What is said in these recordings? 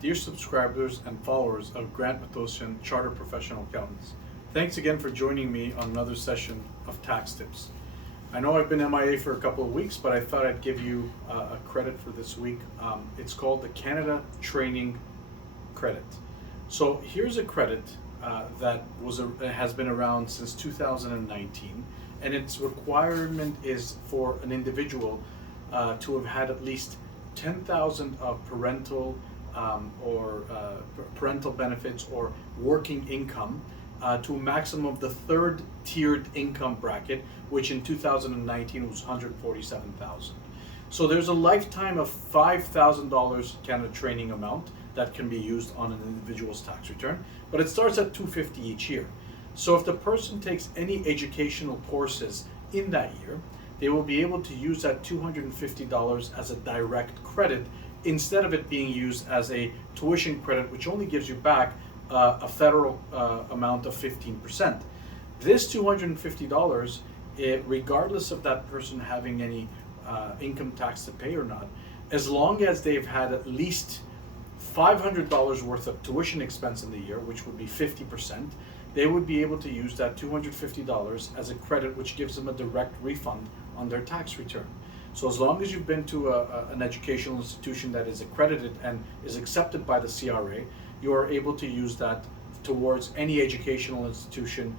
dear subscribers and followers of Grant Matosian Chartered Professional Accountants. Thanks again for joining me on another session of Tax Tips. I know I've been MIA for a couple of weeks, but I thought I'd give you a credit for this week. It's called the Canada Training Credit. So here's a credit that has been around since 2019, and its requirement is for an individual to have had at least 10,000 of parental parental benefits or working income to a maximum of the third tiered income bracket, which in 2019 was 147,000. So there's a lifetime of $5,000 Canada Training amount that can be used on an individual's tax return, but it starts at $250 each year. So if the person takes any educational courses in that year, they will be able to use that $250 as a direct credit instead of it being used as a tuition credit, which only gives you back a federal amount of 15%. This $250, regardless of that person having any income tax to pay or not, as long as they've had at least $500 worth of tuition expense in the year, which would be 50%, they would be able to use that $250 as a credit, which gives them a direct refund on their tax return. So as long as you've been to an educational institution that is accredited and is accepted by the CRA, you are able to use that towards any educational institution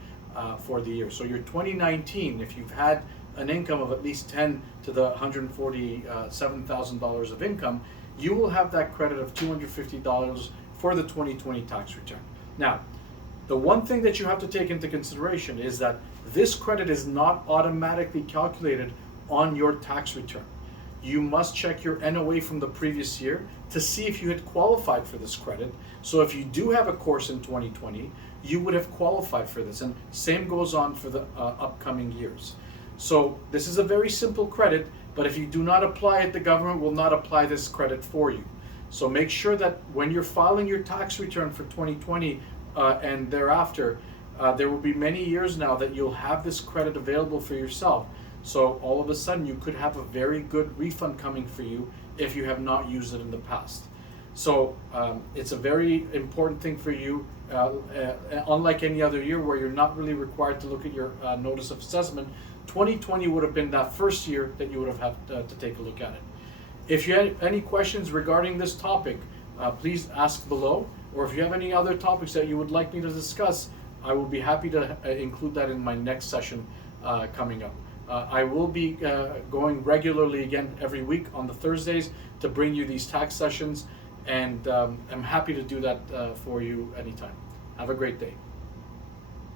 for the year. So your 2019, if you've had an income of at least 10 to the $147,000 of income, you will have that credit of $250 for the 2020 tax return. Now, the one thing that you have to take into consideration is that this credit is not automatically calculated on your tax return. You must check your NOA from the previous year to see if you had qualified for this credit. So if you do have a course in 2020, you would have qualified for this, and same goes on for the upcoming years. So this is a very simple credit, but if you do not apply it, the government will not apply this credit for you. So make sure that when you're filing your tax return for 2020 and thereafter, there will be many years now that you'll have this credit available for yourself. So all of a sudden you could have a very good refund coming for you if you have not used it in the past. So it's a very important thing for you, unlike any other year where you're not really required to look at your notice of assessment. 2020 would have been that first year that you would have had to take a look at it. If you had any questions regarding this topic, please ask below, or if you have any other topics that you would like me to discuss, I will be happy to include that in my next session coming up. I will be going regularly again every week on the Thursdays to bring you these tax sessions, and I'm happy to do that for you anytime. Have a great day.